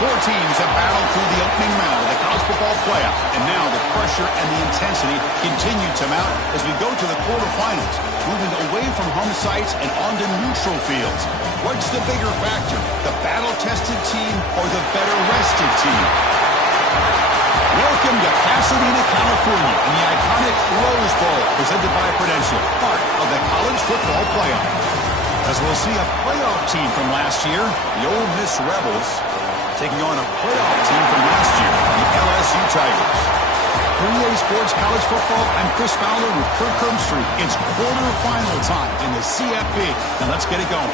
Four teams have battled through the opening round of the college football playoff, and now the pressure and the intensity continue to mount as we go to the quarterfinals, moving away from home sites and onto neutral fields. What's the bigger factor, the battle-tested team or the better-rested team? Welcome to Pasadena, California, in the iconic Rose Bowl, presented by Prudential, part of the college football playoff. As we'll see a playoff team from last year, the Ole Miss Rebels, taking on a playoff team from last year, the LSU Tigers. For EA Sports College Football, I'm Chris Fowler with Kirk Herbstreit. It's quarterfinal time in the CFP. Now let's get it going.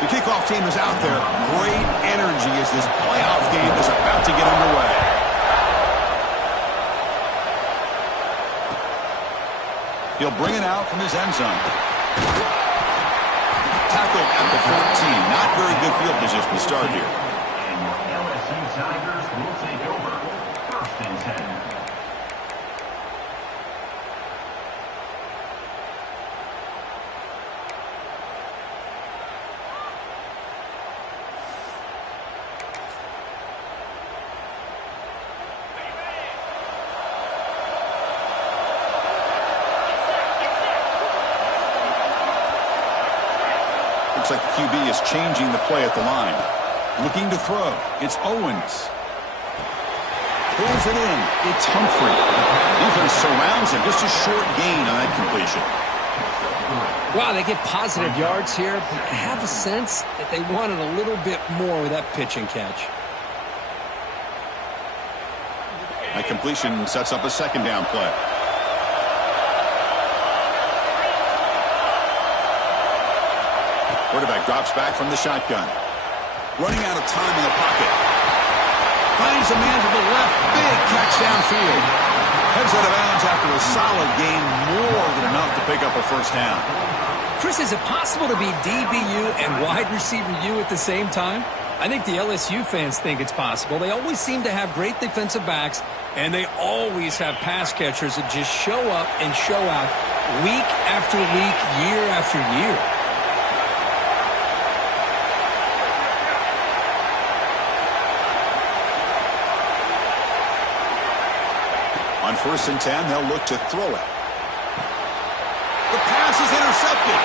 The kickoff team is out there. Great energy as this playoff game is about to get underway. He'll bring it out from his end zone. Tackle at the 14. Not very good field position to start here. And your LSU Tigers will take over. 1st and 10. Looks like the QB is changing the play at the line. Looking to throw. It's Owens. Pulls it in. It's Humphrey. Defense surrounds him. Just a short gain on that completion. Wow, they get positive yards here, but I have a sense that they wanted a little bit more with that pitch and catch. That completion sets up a second down play. Quarterback drops back from the shotgun. Running out of time in the pocket. Finds a man to the left. Big catch downfield. Heads out of bounds after a solid gain. More than enough to pick up a first down. Chris, is it possible to be DBU and wide receiver U at the same time? I think the LSU fans think it's possible. They always seem to have great defensive backs, and they always have pass catchers that just show up and show out week after week, year after year. On 1st and 10, they'll look to throw it. The pass is intercepted.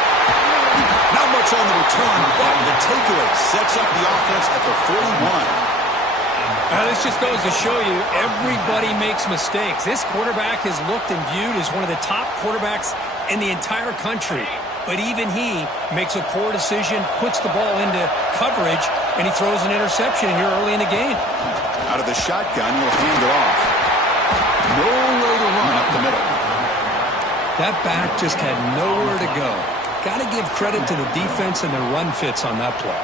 Not much on the return, but the takeaway sets up the offense at the 41. This just goes to show you everybody makes mistakes. This quarterback is looked and viewed as one of the top quarterbacks in the entire country. But even he makes a poor decision, puts the ball into coverage, and he throws an interception here early in the game. Out of the shotgun, he'll hand it off. No way to run up the middle. That back just had nowhere to go. Got to give credit to the defense and their run fits on that play.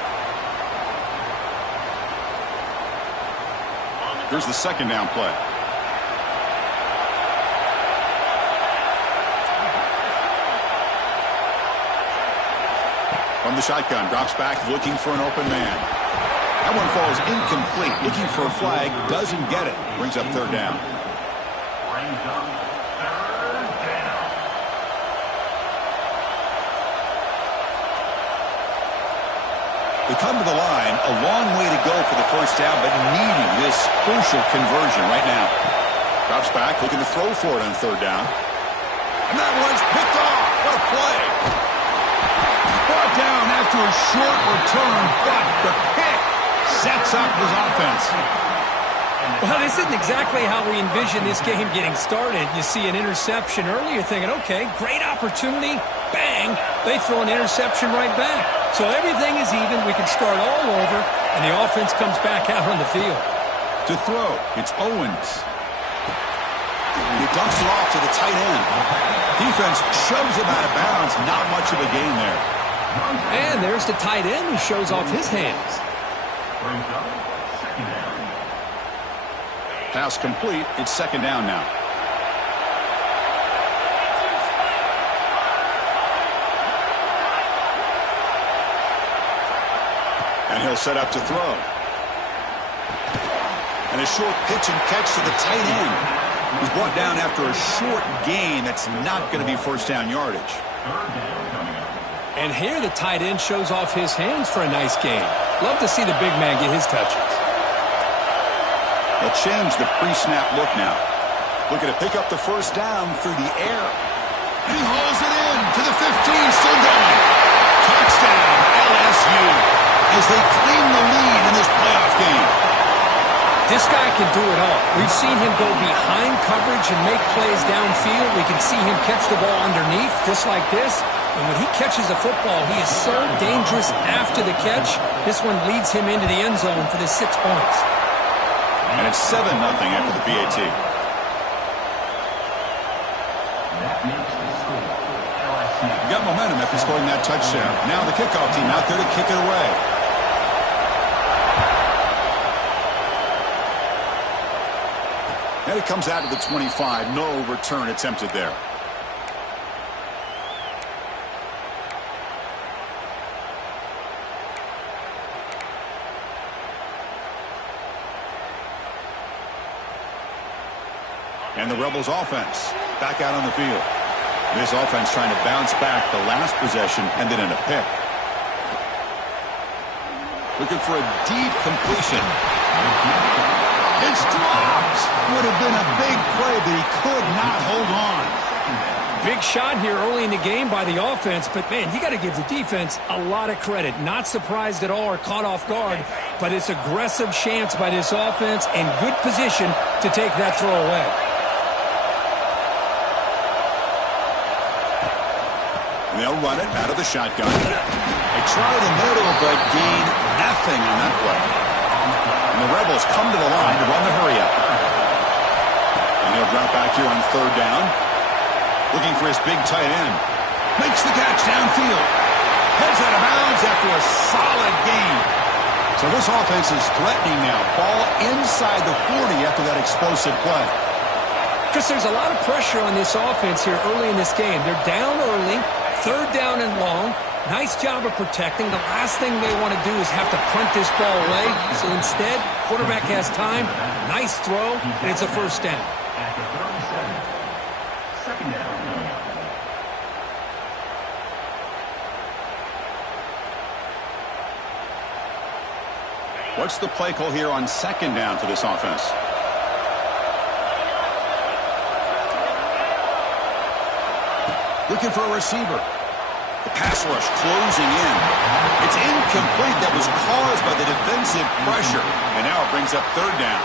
Here's the second down play. From the shotgun, drops back looking for an open man. That one falls incomplete. Looking for a flag, doesn't get it. Brings up third down. They come to the line, a long way to go for the first down, but needing this crucial conversion right now. Drops back, looking to throw for it on third down. And that one's picked off. What a play. Brought down after a short return, but the pick sets up his offense. Well, this isn't exactly how we envision this game getting started. You see an interception early, you're thinking, okay, great opportunity, bang, they throw an interception right back. So everything is even, we can start all over, and the offense comes back out on the field. To throw, it's Owens. He dumps it off to the tight end. Defense shoves him out of bounds, not much of a gain there. And there's the tight end who shows off his hands. Pass complete. It's second down now. And he'll set up to throw. And a short pitch and catch to the tight end. He's brought down after a short gain. That's not going to be first down yardage. And here the tight end shows off his hands for a nice gain. Love to see the big man get his touches. They'll change the pre-snap look now. Looking to pick up the first down through the air. And he hauls it in to the 15, still going. Touchdown, LSU, as they claim the lead in this playoff game. This guy can do it all. We've seen him go behind coverage and make plays downfield. We can see him catch the ball underneath, just like this. And when he catches a football, he is so dangerous after the catch. This one leads him into the end zone for the 6 points. And it's 7-0 after the PAT. That makes the score. LSU. Got momentum after scoring that touchdown. Now the kickoff team out there to kick it away. And it comes out of the 25. No return attempted there. And the Rebels offense back out on the field. This offense trying to bounce back the last possession and then in a pick. Looking for a deep completion. It's dropped. Would have been a big play, but he could not hold on. Big shot here early in the game by the offense, but, man, you got to give the defense a lot of credit. Not surprised at all or caught off guard, but it's aggressive chance by this offense and good position to take that throw away. They'll run it out of the shotgun. They try the middle, but gain nothing on that play. And the Rebels come to the line to run the hurry-up. And he'll drop back here on third down. Looking for his big tight end. Makes the catch downfield. Heads out of bounds after a solid gain. So this offense is threatening now. Ball inside the 40 after that explosive play. Chris, there's a lot of pressure on this offense here early in this game. They're down early. Third down and long. Nice job of protecting. The last thing they want to do is have to punt this ball away. So instead, quarterback has time. Nice throw, and it's a first down. At the 37. Second down. What's the play call here on second down for this offense? Looking for a receiver. The pass rush closing in. It's incomplete. That was caused by the defensive pressure. And now it brings up third down.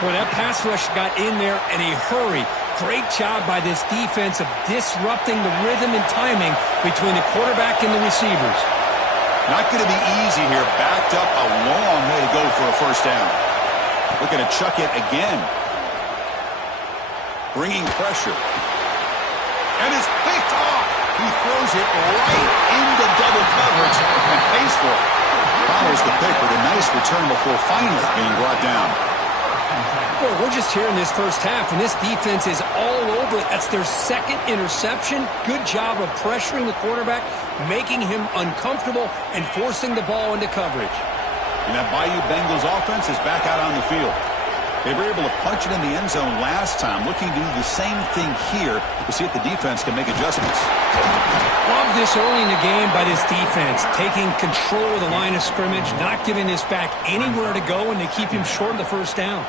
Well, that pass rush got in there in a hurry. Great job by this defense of disrupting the rhythm and timing between the quarterback and the receivers. Not going to be easy here. Backed up a long way to go for a first down. Looking to chuck it again. Bringing pressure. And it's picked off. He throws it right into double coverage and pays for it. Follows the pick with a nice return before finally being brought down. Well, we're just here in this first half, and this defense is all over it. That's their second interception. Good job of pressuring the quarterback, making him uncomfortable, and forcing the ball into coverage. And that Bayou Bengals offense is back out on the field. They were able to punch it in the end zone last time, looking to do the same thing here to see if the defense can make adjustments. Love this early in the game by this defense, taking control of the line of scrimmage, not giving this back anywhere to go, and they keep him short of the first down.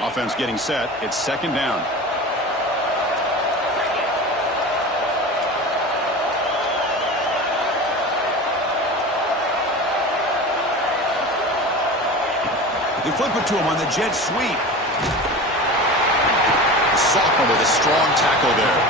Offense getting set. It's second down. They flip it to him on the jet sweep. The sophomore with a strong tackle there.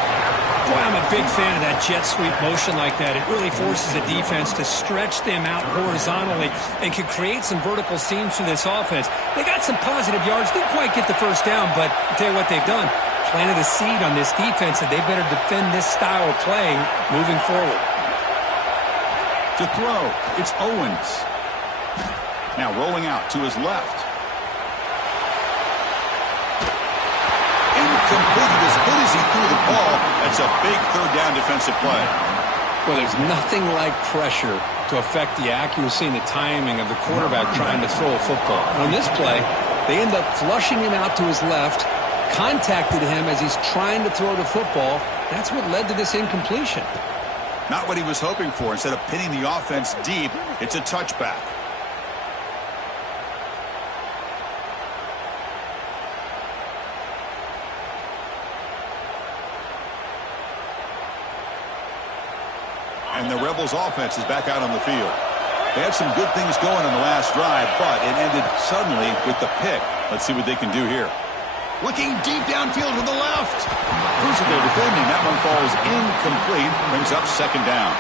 Boy, I'm a big fan of that jet sweep motion like that. It really forces the defense to stretch them out horizontally and can create some vertical seams for this offense. They got some positive yards. Didn't quite get the first down, but I'll tell you what they've done. Planted a seed on this defense, and they better defend this style of play moving forward. To throw, it's Owens. Now rolling out to his left. Incomplete. As good as he threw the ball, that's a big third down defensive play. Well, there's nothing like pressure to affect the accuracy and the timing of the quarterback trying to throw a football. On this play, they end up flushing him out to his left, contacted him as he's trying to throw the football. That's what led to this incompletion. Not what he was hoping for. Instead of pinning the offense deep, it's a touchback. And the Rebels offense is back out on the field. They had some good things going on the last drive, but it ended suddenly with the pick. Let's see what they can do here. Looking deep downfield to the left. Physical defending. That one falls incomplete. Brings up second down.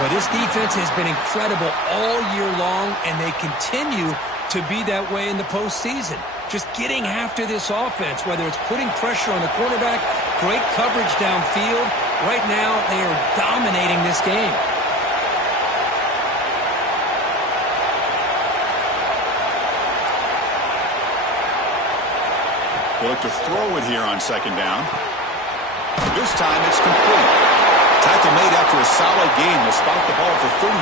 Well, this defense has been incredible all year long, and they continue to be that way in the postseason. Just getting after this offense, whether it's putting pressure on the quarterback, great coverage downfield. Right now, they are dominating this game. They look to throw it here on second down. This time it's complete. Tackle made after a solid gain. Will spot the ball for 31.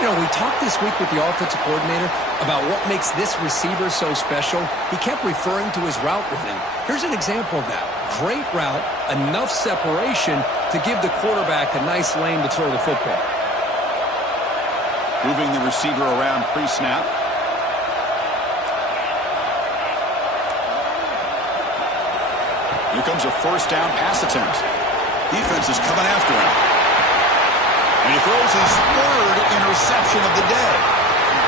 You know, we talked this week with the offensive coordinator about what makes this receiver so special. He kept referring to his route running. Here's an example of that. Great route, enough separation to give the quarterback a nice lane to throw the football. Moving the receiver around pre-snap. Here comes a first down pass attempt. Defense is coming after him. And he throws his third interception of the day.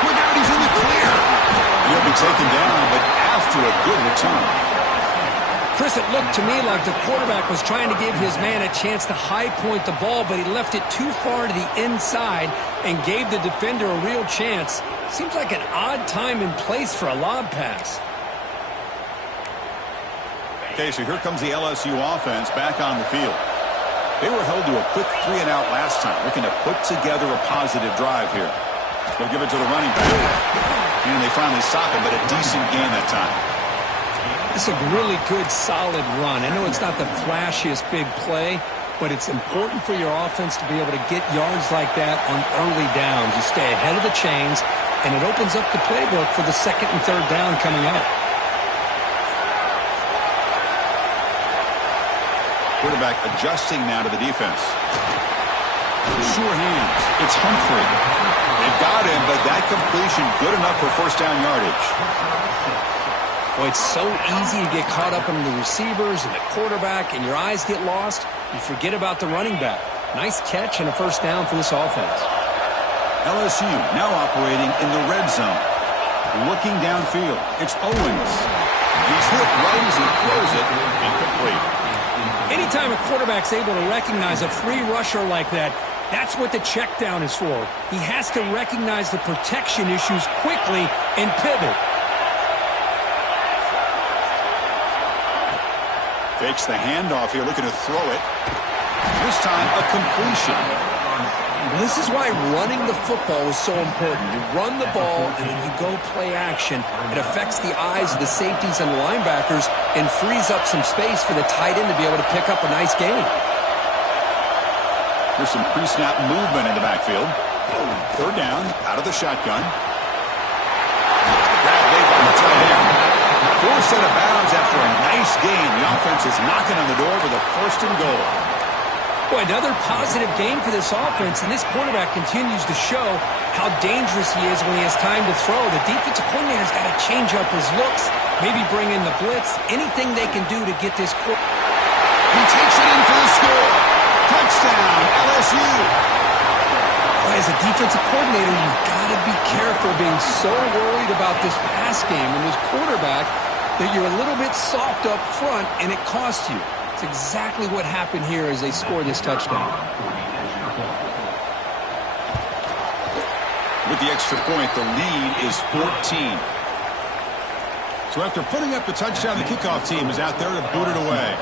Look out, he's in the clear. He'll be taken down, but after a good return. Chris, it looked to me like the quarterback was trying to give his man a chance to high point the ball, but he left it too far to the inside and gave the defender a real chance. Seems like an odd time and place for a lob pass. Okay, so here comes the LSU offense back on the field. They were held to a quick 3-and-out last time, looking to put together a positive drive here. They'll give it to the running back. And they finally stop it, but a decent gain that time. It's a really good, solid run. I know it's not the flashiest big play, but it's important for your offense to be able to get yards like that on early downs. You stay ahead of the chains, and it opens up the playbook for the second and third down coming up. Quarterback adjusting now to the defense. Sure hands. It's Humphrey. They got him, but that completion good enough for first down yardage. Boy, it's so easy to get caught up in the receivers and the quarterback, and your eyes get lost. You forget about the running back. Nice catch and a first down for this offense. LSU now operating in the red zone. Looking downfield. It's Owens. He's hit right as he throws it. Incomplete. Anytime a quarterback's able to recognize a free rusher like that, that's what the check down is for. He has to recognize the protection issues quickly and pivot. Fakes the handoff here, looking to throw it. This time, a completion. This is why running the football is so important. You run the ball, and then you go play action. It affects the eyes of the safeties and linebackers and frees up some space for the tight end to be able to pick up a nice gain. There's some pre-snap movement in the backfield. Third down, out of the shotgun. Grab made by the tight end. Forced out of bounds after a nice gain. The offense is knocking on the door with a first and goal. Boy, another positive game for this offense, and this quarterback continues to show how dangerous he is when he has time to throw. The defensive coordinator's got to change up his looks, maybe bring in the blitz, anything they can do to get this quarterback. He takes it in for the score. Touchdown, LSU. Boy, as a defensive coordinator, you've got to be careful being so worried about this pass game and this quarterback that you're a little bit soft up front, and it costs you. That's exactly what happened here as they score this touchdown. With the extra point, the lead is 14. So after putting up the touchdown, the kickoff team is out there to boot it away.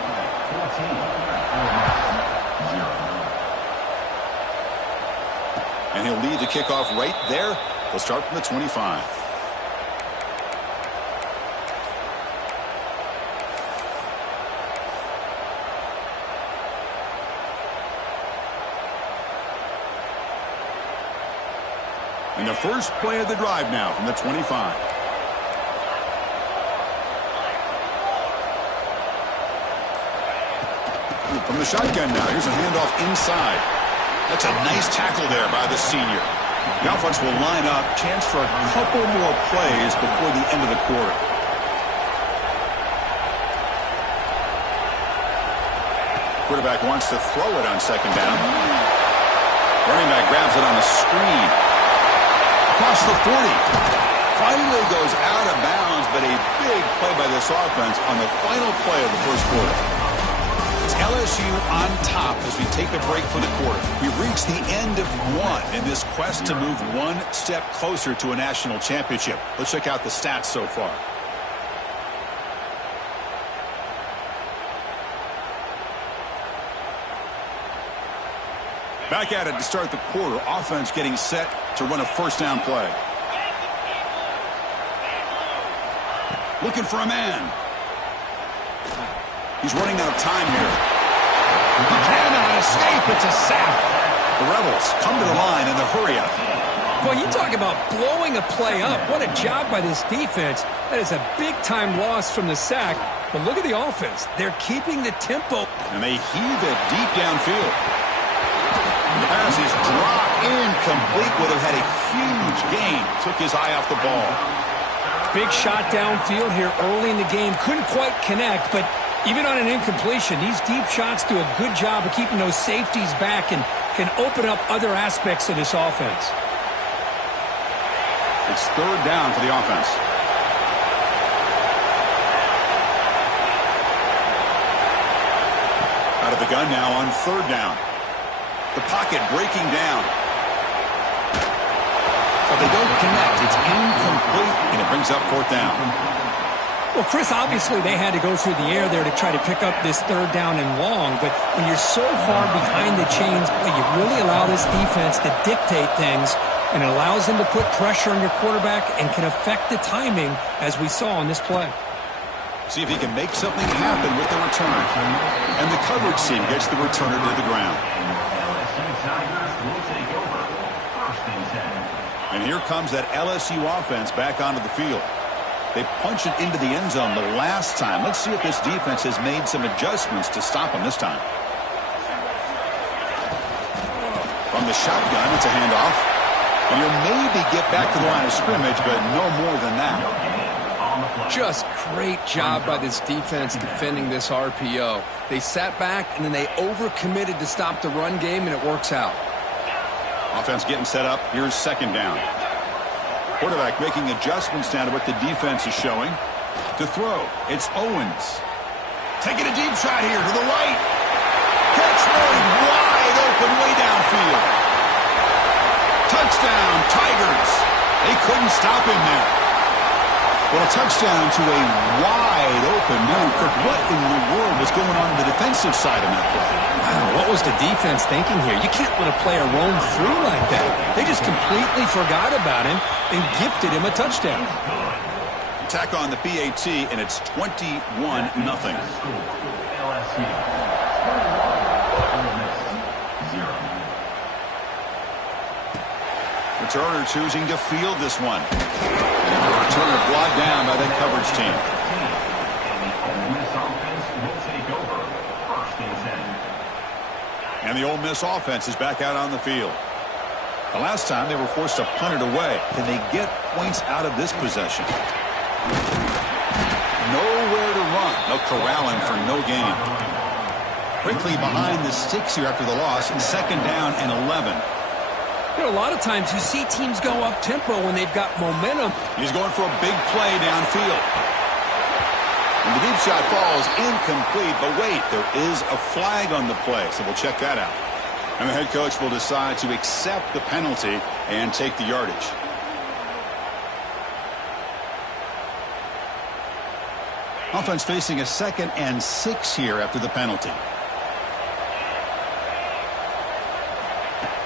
And he'll lead the kickoff right there. They'll start from the 25. And the first play of the drive now from the 25. From the shotgun now, here's a handoff inside. That's a nice tackle there by the senior. The offense will line up, chance for a couple more plays before the end of the quarter. Quarterback wants to throw it on second down. Running back grabs it on the screen. Across the 40. Finally goes out of bounds, but a big play by this offense on the final play of the first quarter. It's LSU on top as we take a break for the quarter. We've reached the end of one in this quest to move one step closer to a national championship. Let's check out the stats so far. Back at it to start the quarter. Offense getting set to run a first down play. Looking for a man. He's running out of time here. He cannot escape. It's a sack. The Rebels come to the line in the hurry up. Well, you talk about blowing a play up. What a job by this defense. That is a big-time loss from the sack. But look at the offense. They're keeping the tempo. And they heave it deep downfield. The pass is dropped incomplete. Would have had a huge gain. Took his eye off the ball. Big shot downfield here early in the game. Couldn't quite connect, but even on an incompletion, these deep shots do a good job of keeping those safeties back and can open up other aspects of this offense. It's third down for the offense. Out of the gun now on third down. The pocket breaking down. But they don't connect. It's incomplete, and it brings up fourth down. Well, Chris, obviously they had to go through the air there to try to pick up this third down and long, but when you're so far behind the chains, you really allow this defense to dictate things, and it allows them to put pressure on your quarterback and can affect the timing, as we saw on this play. See if he can make something happen with the return. And the coverage team gets the returner to the ground. And here comes that LSU offense back onto the field. They punch it into the end zone the last time. Let's see if this defense has made some adjustments to stop them this time. From the shotgun, it's a handoff. And you'll maybe get back to the line of scrimmage, but no more than that. Just great job by this defense defending this RPO. They sat back, and then they overcommitted to stop the run game, and it works out. Offense getting set up. Here's second down. Quarterback making adjustments down to what the defense is showing. To throw, it's Owens. Taking a deep shot here to the right. Catch made wide open way downfield. Touchdown, Tigers. They couldn't stop him there. Well, a touchdown to a wide open man. Kirk, what in the world was going on the defensive side of that play? Wow, what was the defense thinking here? You can't let a player roam through like that. They just completely forgot about him and gifted him a touchdown. Attack on the PAT, and it's 21-0. Returner choosing to field this one. And the returner brought down by that coverage team. And the Ole Miss offense is back out on the field. The last time they were forced to punt it away. Can they get points out of this possession? Nowhere to run. No corralling for no gain. Quickly behind the sticks here after the loss. Second down and 11. You know, a lot of times you see teams go up-tempo when they've got momentum. He's going for a big play downfield. And the deep shot falls incomplete. But wait, there is a flag on the play, so we'll check that out. And the head coach will decide to accept the penalty and take the yardage. Offense facing a 2nd and 6 here after the penalty.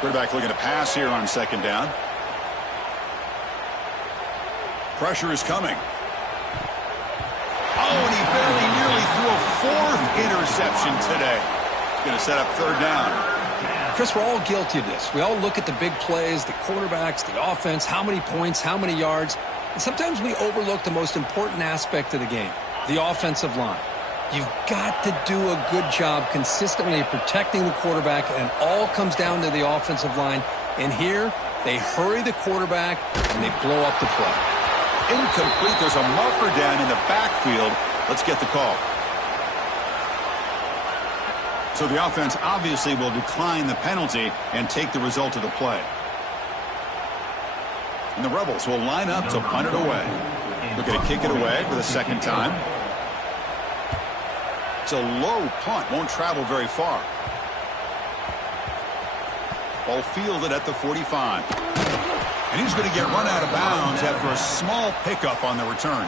Quarterback looking to pass here on second down. Pressure is coming. Oh, and he barely nearly threw a 4th interception today. He's going to set up third down. Chris, we're all guilty of this. We all look at the big plays, the quarterbacks, the offense, how many points, how many yards. And sometimes we overlook the most important aspect of the game, the offensive line. You've got to do a good job consistently protecting the quarterback, and it all comes down to the offensive line. And here, they hurry the quarterback, and they blow up the play. Incomplete. There's a marker down in the backfield. Let's get the call. So the offense obviously will decline the penalty and take the result of the play. And the Rebels will line up to punt it away. Looking to kick it away for the second time. It's a low punt. Won't travel very far. Ball fielded at the 45. And he's going to get run out of bounds after a small pickup on the return.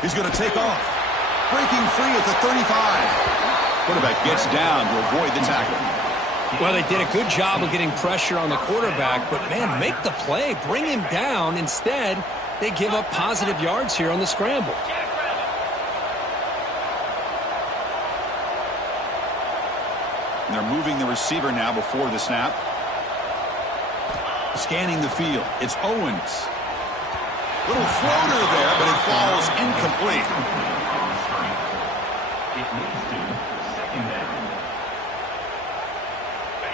He's going to take off. Breaking free at the 35. Quarterback gets down to avoid the tackle. Well, they did a good job of getting pressure on the quarterback, but, man, make the play. Bring him down. Instead, they give up positive yards here on the scramble. And they're moving the receiver now before the snap. Scanning the field. It's Owens. Little floater there, but it falls incomplete. It leads to second down.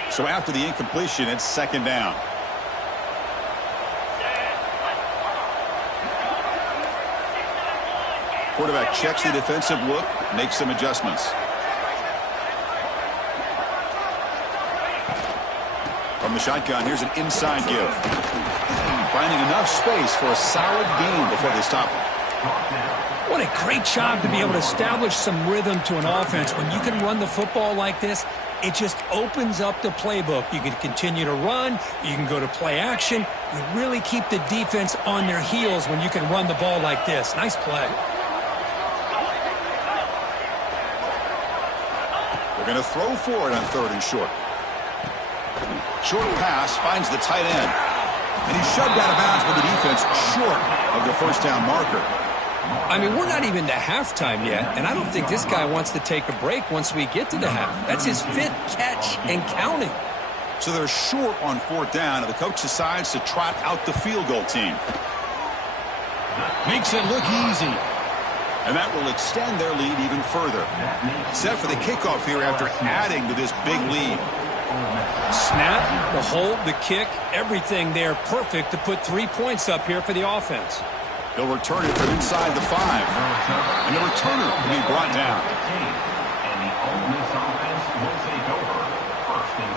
So after the incompletion, it's second down. Quarterback checks the defensive look, makes some adjustments. From the shotgun, here's an inside give. Finding enough space for a solid gain before they stop him. What a great job to be able to establish some rhythm to an offense. When you can run the football like this, it just opens up the playbook. You can continue to run. You can go to play action. You really keep the defense on their heels when you can run the ball like this. Nice play. They're going to throw for it on 3rd and short. Short pass finds the tight end. And he's shoved out of bounds by the defense short of the first down marker. I mean, we're not even to halftime yet, and I don't think this guy wants to take a break once we get to the half. That's his 5th catch and counting. So they're short on 4th down, and the coach decides to trot out the field goal team. Makes it look easy. And that will extend their lead even further. Set for the kickoff here after adding to this big lead. Snap, the hold, the kick, everything there perfect to put 3 points up here for the offense. They'll return it from inside the 5. And the returner will be brought down. And the Ole Miss offense will take over 1st and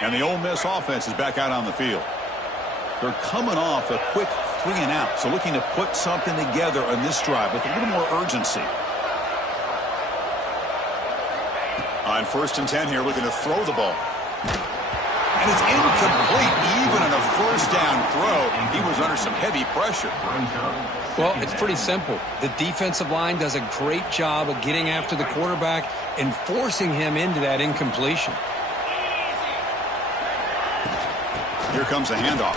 10. And the Ole Miss offense is back out on the field. They're coming off a quick 3 and out, so looking to put something together on this drive with a little more urgency. On 1st and 10 here, looking to throw the ball. And it's incomplete, even on a 1st down throw. He was under some heavy pressure. Well, it's pretty simple. The defensive line does a great job of getting after the quarterback and forcing him into that incompletion. Here comes the handoff.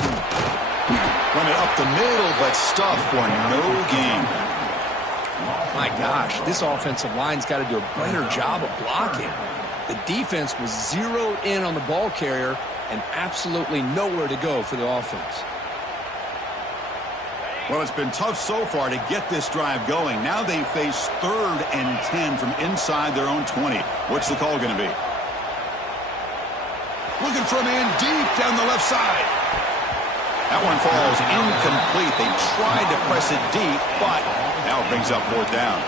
Run it up the middle, but stuffed for no gain. My gosh, this offensive line's got to do a better job of blocking. The defense was zeroed in on the ball carrier and absolutely nowhere to go for the offense. Well, it's been tough so far to get this drive going. Now they face 3rd and 10 from inside their own 20. What's the call going to be? Looking from in deep down the left side. That one falls incomplete. They tried to press it deep, but now it brings up 4th down.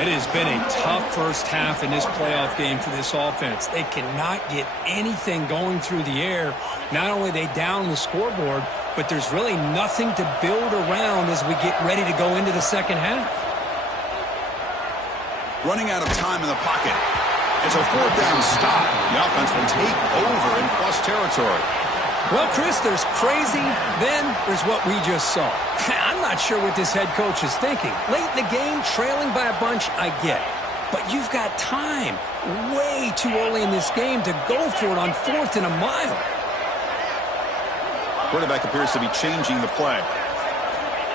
It has been a tough first half in this playoff game for this offense. They cannot get anything going through the air. Not only are they down the scoreboard, but there's really nothing to build around as we get ready to go into the second half. Running out of time in the pocket. It's a fourth down stop. The offense will take over in plus territory. Well, Chris, there's crazy, then there's what we just saw. I'm not sure what this head coach is thinking. Late in the game, trailing by a bunch, I get it. But you've got time, way too early in this game, to go for it on 4th and a mile. Quarterback appears to be changing the play.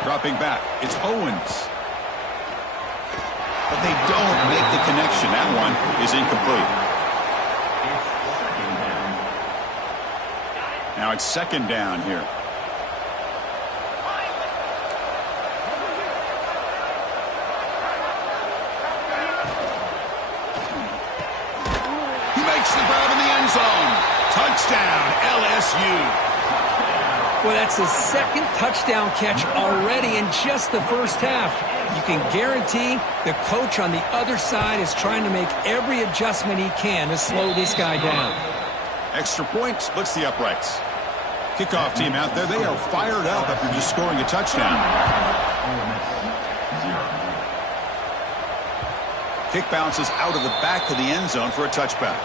Dropping back, it's Owens. But they don't make the connection. That one is incomplete. Now it's 2nd down here. He makes the grab in the end zone. Touchdown, LSU. Well, that's his 2nd touchdown catch already in just the first half. You can guarantee the coach on the other side is trying to make every adjustment he can to slow this guy down. Extra point splits the uprights. Kickoff team out there, they are fired up after just scoring a touchdown. Kick bounces out of the back of the end zone for a touchback.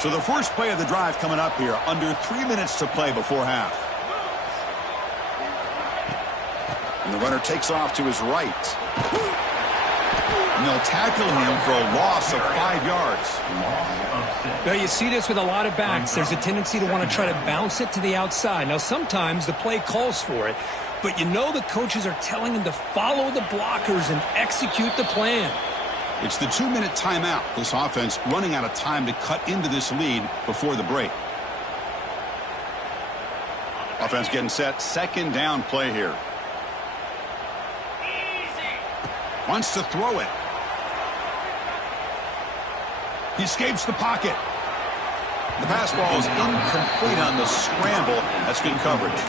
So the first play of the drive coming up here, under 3 minutes to play before half. And the runner takes off to his right. And they'll tackle him for a loss of 5 yards. Now, you see this with a lot of backs. There's a tendency to want to try to bounce it to the outside. Now, sometimes the play calls for it, but you know the coaches are telling him to follow the blockers and execute the plan. It's the 2-minute timeout. This offense running out of time to cut into this lead before the break. Offense getting set. 2nd down play here. Wants to throw it. He escapes the pocket. The pass ball is incomplete on the scramble. That's good coverage.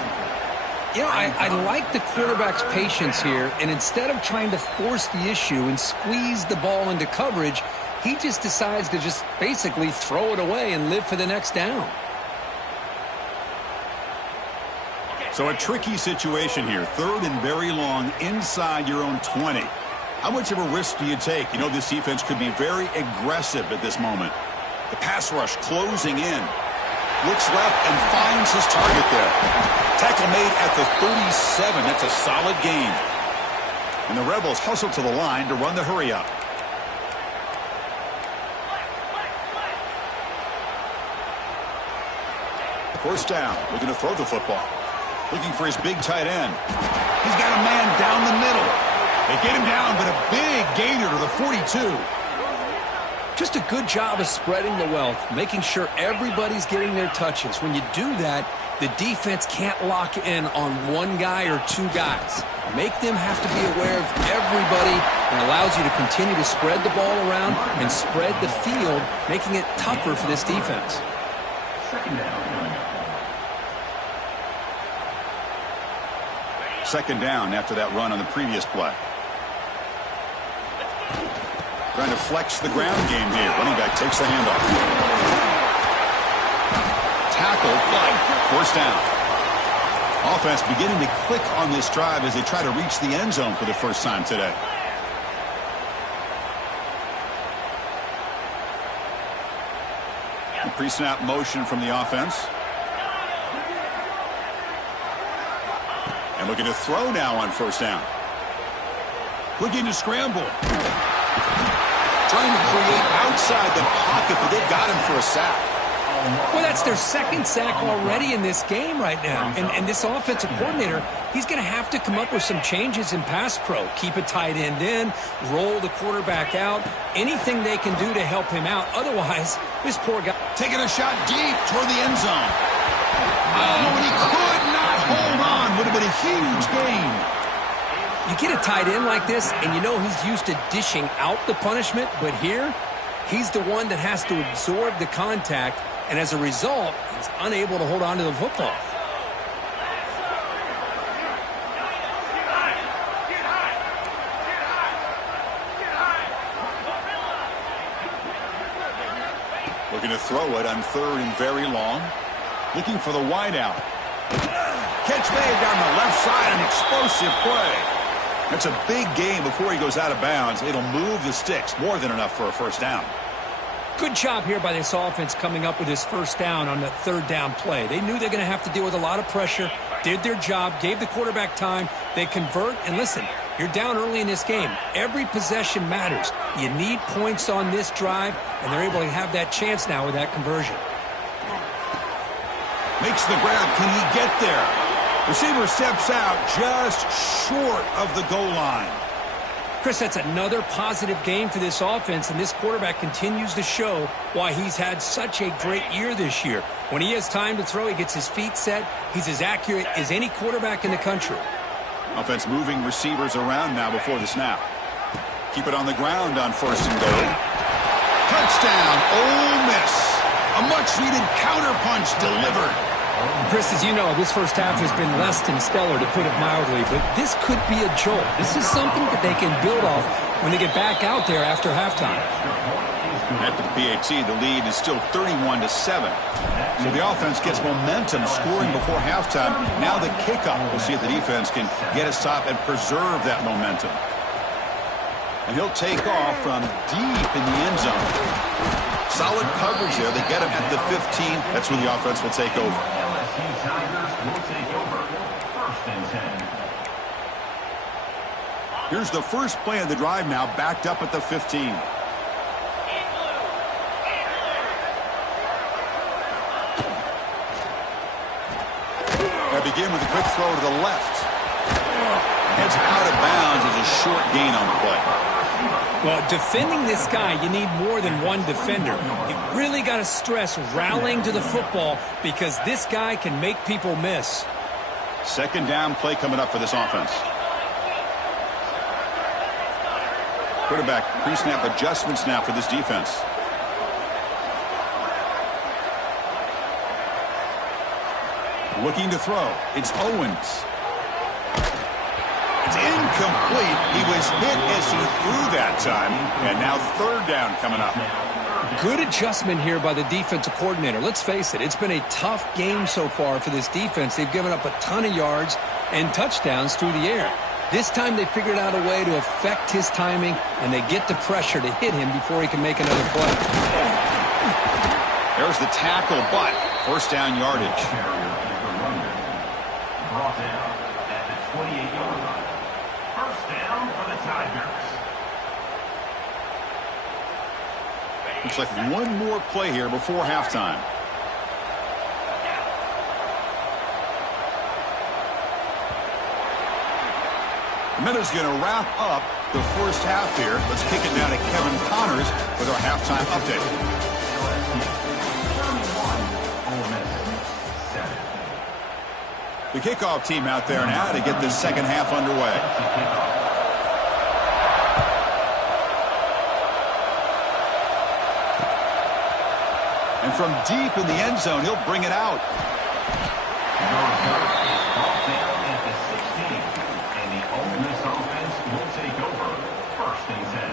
You know, I like the quarterback's patience here, and instead of trying to force the issue and squeeze the ball into coverage, he just decides to just basically throw it away and live for the next down. So a tricky situation here. 3rd and very long inside your own 20. How much of a risk do you take? You know, this defense could be very aggressive at this moment. The pass rush closing in. Looks left and finds his target there. Tackle made at the 37. That's a solid gain. And the Rebels hustle to the line to run the hurry up. First down. Looking to throw the football. Looking for his big tight end. He's got a man down the middle. They get him down, but a big gainer to the 42. Just a good job of spreading the wealth, making sure everybody's getting their touches. When you do that, the defense can't lock in on one guy or 2 guys. Make them have to be aware of everybody, and allows you to continue to spread the ball around and spread the field, making it tougher for this defense. 2nd down. 2nd down after that run on the previous play. Trying to flex the ground game here. Running back takes the handoff. Tackled, but first down. Offense beginning to click on this drive as they try to reach the end zone for the first time today. Pre-snap motion from the offense. And looking to throw now on first down. Looking to scramble. Trying to create outside the pocket, but they've got him for a sack. Well, that's their 2nd sack already in this game right now. And this offensive coordinator, he's going to have to come up with some changes in pass pro. Keep a tight end in, roll the quarterback out, anything they can do to help him out. Otherwise, this poor guy... Taking a shot deep toward the end zone. Oh, and he could not hold on. Would have been a huge gain. You get a tight end like this, and you know he's used to dishing out the punishment, but here, he's the one that has to absorb the contact, and as a result, he's unable to hold on to the football. Looking to throw it on 3rd and very long. Looking for the wide out. catch made down the left side, an explosive play. That's a big gain before he goes out of bounds. It'll move the sticks, more than enough for a first down. Good job here by this offense coming up with this first down on the third down play. They knew they're going to have to deal with a lot of pressure, did their job, gave the quarterback time. They convert, and listen, you're down early in this game. Every possession matters. You need points on this drive, and they're able to have that chance now with that conversion. Makes the grab. Can he get there? Receiver steps out just short of the goal line. Chris, that's another positive game for this offense, and this quarterback continues to show why he's had such a great year this year. When he has time to throw, he gets his feet set. He's as accurate as any quarterback in the country. Offense moving receivers around now before the snap. Keep it on the ground on first and goal. Touchdown, Ole Miss. A much-needed counterpunch delivered. Chris, as you know, this first half has been less than stellar, to put it mildly, but this could be a jolt. This is something that they can build off when they get back out there after halftime. At the PAT, the lead is still 31-7. So the offense gets momentum scoring before halftime. Now the kickoff. We'll see if the defense can get a stop and preserve that momentum. And he'll take off from deep in the end zone. Solid coverage there. They get him at the 15. That's where the offense will take over. LSU Tigers will take over. First and 10. Here's the first play of the drive now, backed up at the 15. They begin with a quick throw to the left. Heads out of bounds as a short gain on the play. Well, defending this guy, you need more than one defender. You really got to stress rallying to the football because this guy can make people miss. Second down play coming up for this offense. Quarterback pre-snap adjustments now for this defense. Looking to throw. It's Owens. It's incomplete. He was hit as he threw that time. And now third down coming up. Good adjustment here by the defensive coordinator. Let's face it, it's been a tough game so far for this defense. They've given up a ton of yards and touchdowns through the air. This time they figured out a way to affect his timing, and they get the pressure to hit him before he can make another play. There's the tackle, but first down yardage. Brought down at the 28-yard line. First down for the Tigers. Looks like one more play here before halftime. The Meadows going to wrap up the first half here. Let's kick it down to Kevin Connors with our halftime update. 31, Ole Miss 7. The kickoff team out there now to get this second half underway. And from deep in the end zone, he'll bring it out. Brought down at the 16. And the Ole Miss offense will take over. First and 10.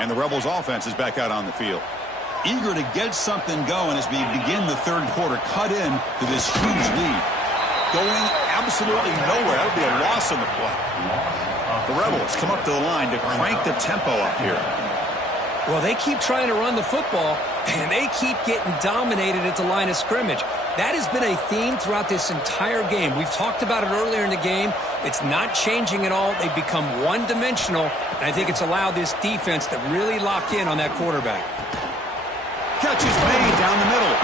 And the Rebels offense is back out on the field. Eager to get something going as we begin the third quarter. Cut in to this huge lead. Going absolutely nowhere. That would be a loss on the play. The Rebels come up to the line to crank the tempo up here. Well, they keep trying to run the football, and they keep getting dominated at the line of scrimmage. That has been a theme throughout this entire game. We've talked about it earlier in the game. It's not changing at all. They've become one-dimensional, and I think it's allowed this defense to really lock in on that quarterback. Catch is made down the middle.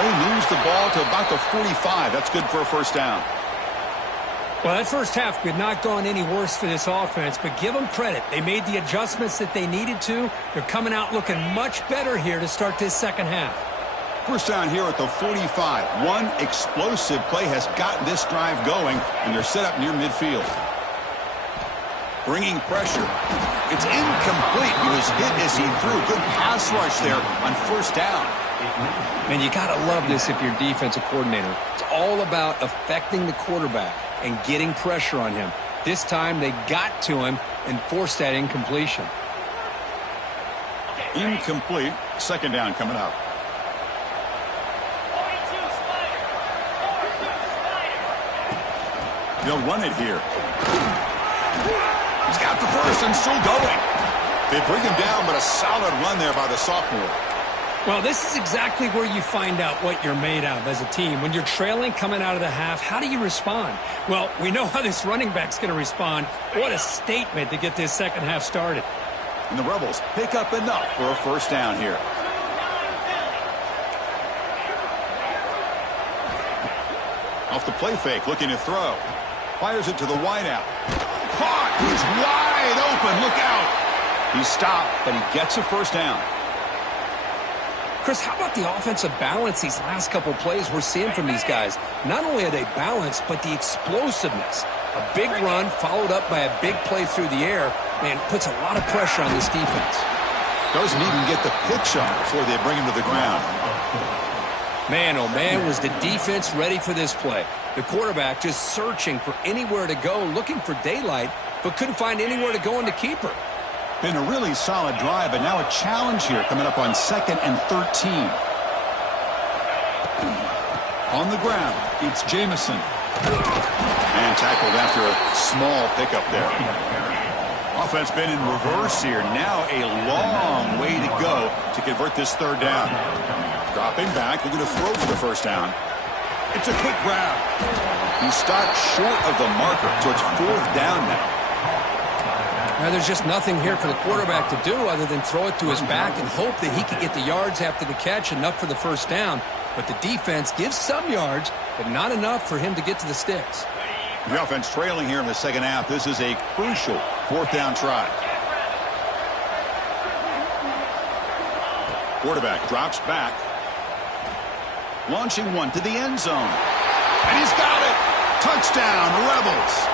They moves the ball to about the 45. That's good for a first down. Well, that first half could not gone any worse for this offense, but give them credit. They made the adjustments that they needed to. They're coming out looking much better here to start this second half. First down here at the 45. One explosive play has gotten this drive going, and they're set up near midfield. Bringing pressure. It's incomplete. He was hit as he threw. Good pass rush there on first down. Man, you got to love this if you're a defensive coordinator. It's all about affecting the quarterback and getting pressure on him. This time they got to him and forced that incompletion. Incomplete. Second down coming up. They'll run it here. He's got the first and still going. They bring him down, but a solid run there by the sophomore. Well, this is exactly where you find out what you're made of as a team. When you're trailing coming out of the half, how do you respond? Well, we know how this running back's going to respond. What a statement to get this second half started. And the Rebels pick up enough for a first down here. Off the play fake, looking to throw. Fires it to the wideout. Caught! He's wide open. Look out! He stopped, but he gets a first down. Chris, how about the offensive balance these last couple plays we're seeing from these guys? Not only are they balanced, but the explosiveness. A big run followed up by a big play through the air, man, puts a lot of pressure on this defense. Doesn't even get the pitch on before they bring him to the ground. Man, oh man, was the defense ready for this play. The quarterback just searching for anywhere to go, looking for daylight, but couldn't find anywhere to go in the keeper. Been a really solid drive, but now a challenge here coming up on 2nd and 13. On the ground, it's Jamison. And tackled after a small pickup there. Offense been in reverse here. Now a long way to go to convert this third down. Dropping back, looking to throw for the first down. It's a quick grab. He stopped short of the marker, so it's 4th down now. Now, there's just nothing here for the quarterback to do other than throw it to his back and hope that he can get the yards after the catch, enough for the first down. But the defense gives some yards, but not enough for him to get to the sticks. The offense trailing here in the second half. This is a crucial 4th down try. Quarterback drops back. Launching one to the end zone. And he's got it. Touchdown, Rebels.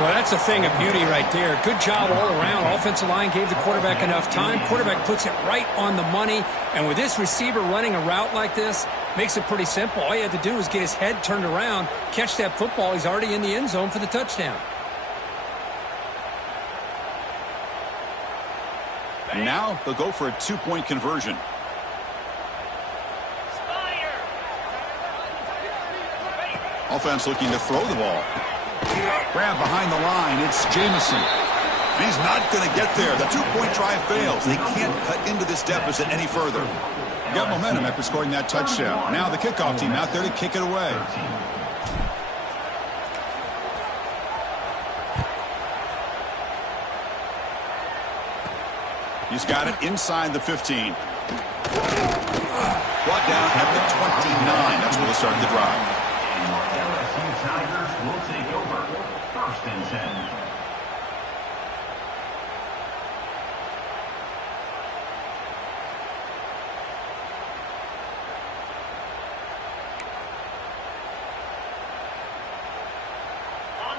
Well, that's a thing of beauty right there. Good job all around. Offensive line gave the quarterback enough time. Quarterback puts it right on the money. And with this receiver running a route like this, makes it pretty simple. All you had to do was get his head turned around, catch that football. He's already in the end zone for the touchdown. And now they'll go for a 2-point conversion. Offense looking to throw the ball. Grab behind the line. It's Jamison. He's not going to get there. The 2-point try fails. They can't cut into this deficit any further. Got momentum after scoring that touchdown. Now the kickoff team out there to kick it away. He's got it inside the 15. Brought down at the 29. That's where they'll start the drive. LSU Tigers will take over. 1st and 10.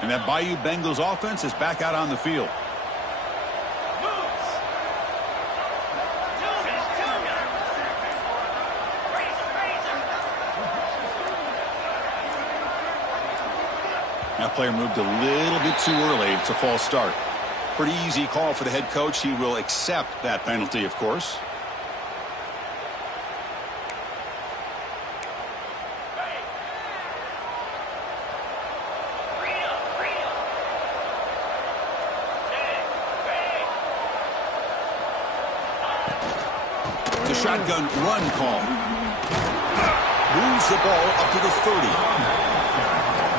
And that Bayou Bengals offense is back out on the field. That player moved a little bit too early. It's a false start. Pretty easy call for the head coach. He will accept that penalty, of course. The shotgun run call. Moves the ball up to the 30.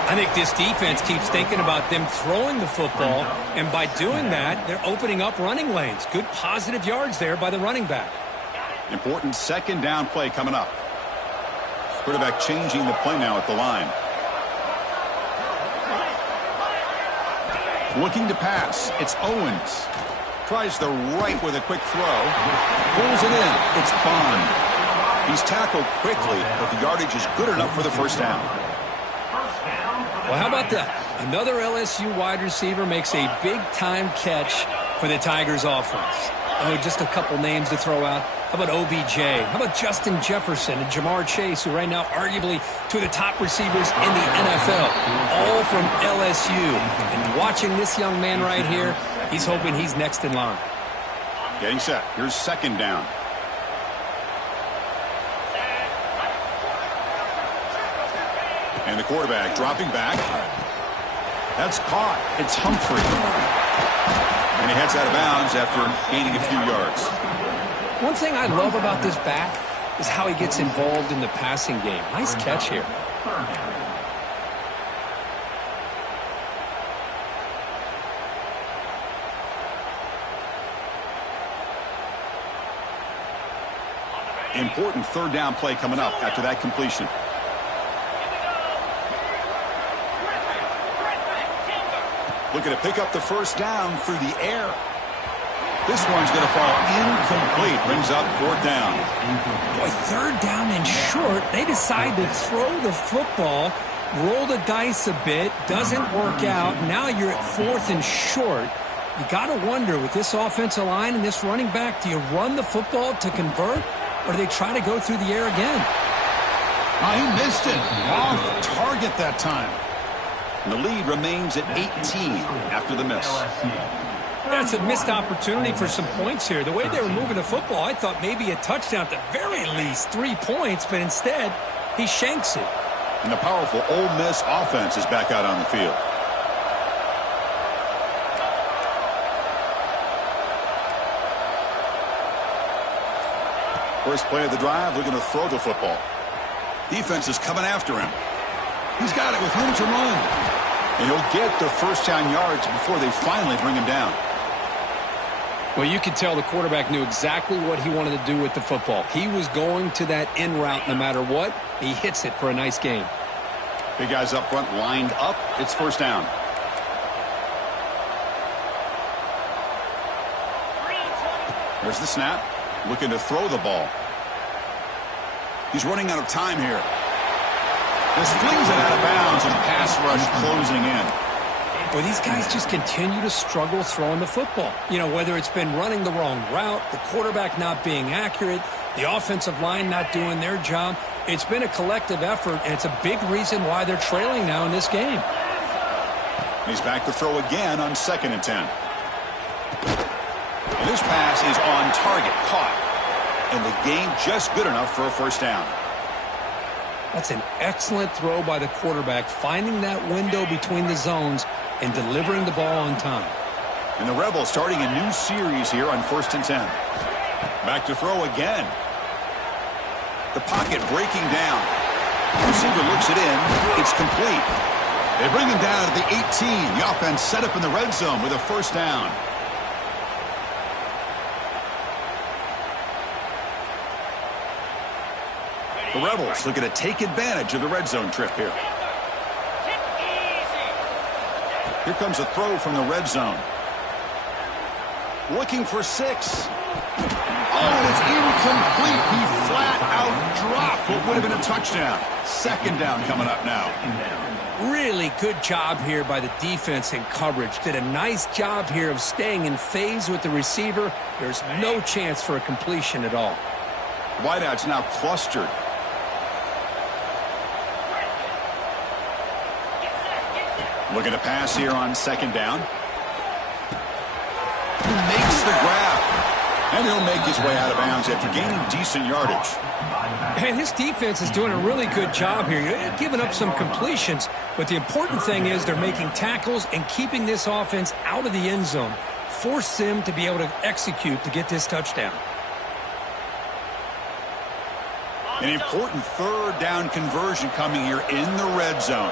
I think this defense keeps thinking about them throwing the football, and by doing that, they're opening up running lanes. Good positive yards there by the running back. Important 2nd down play coming up. Quarterback changing the play now at the line. Looking to pass. It's Owens. Tries the right with a quick throw. Pulls it in. It's Bond. He's tackled quickly, but the yardage is good enough for the first down. Well, how about that? Another LSU wide receiver makes a big-time catch for the Tigers offense. Oh, just a couple names to throw out. How about OBJ? How about Justin Jefferson and Jamar Chase, who right now arguably two of the top receivers in the NFL, all from LSU. And watching this young man right here, he's hoping he's next in line. Getting set. Here's 2nd down. And the quarterback dropping back. That's caught. It's Humphrey. And he heads out of bounds after gaining a few yards. One thing I love about this back is how he gets involved in the passing game. Nice catch here. Important third down play coming up after that completion. Looking to pick up the first down through the air. This one's going to fall incomplete. Brings up fourth down. Boy, third down and short. They decide to throw the football, roll the dice a bit. Doesn't work out. Now you're at fourth and short. You got to wonder, with this offensive line and this running back, do you run the football to convert, or do they try to go through the air again? Oh, he missed it. Off target that time. And the lead remains at 18 after the miss. That's a missed opportunity for some points here. The way they were moving the football, I thought maybe a touchdown, at the very least 3 points, but instead he shanks it. And the powerful Ole Miss offense is back out on the field. First play of the drive, looking to throw the football. Defense is coming after him. He's got it with room to run. And he'll get the first down yards before they finally bring him down. Well, you could tell the quarterback knew exactly what he wanted to do with the football. He was going to that in route no matter what. He hits it for a nice gain. Big guys up front lined up. It's first down. There's the snap. Looking to throw the ball. He's running out of time here. Just flings it out of bounds and pass rush closing in. Well, these guys just continue to struggle throwing the football. You know, whether it's been running the wrong route, the quarterback not being accurate, the offensive line not doing their job. It's been a collective effort, and it's a big reason why they're trailing now in this game. He's back to throw again on 2nd and 10. And this pass is on target, caught. And the gain just good enough for a first down. That's an excellent throw by the quarterback, finding that window between the zones and delivering the ball on time. And the Rebels starting a new series here on 1st and 10. Back to throw again. The pocket breaking down. Receiver looks it in. It's complete. They bring him down at the 18. The offense set up in the red zone with a first down. The Rebels looking to take advantage of the red zone trip here. Here comes a throw from the red zone. Looking for 6. Oh, and it's incomplete. He flat out dropped what would have been a touchdown. 2nd down coming up now. Really good job here by the defense in coverage. Did a nice job here of staying in phase with the receiver. There's no chance for a completion at all. Wideouts now clustered. Looking to pass here on 2nd down. He makes the grab. And he'll make his way out of bounds after gaining decent yardage. And his defense is doing a really good job here. They're giving up some completions, but the important thing is they're making tackles and keeping this offense out of the end zone. Force them to be able to execute to get this touchdown. An important 3rd down conversion coming here in the red zone.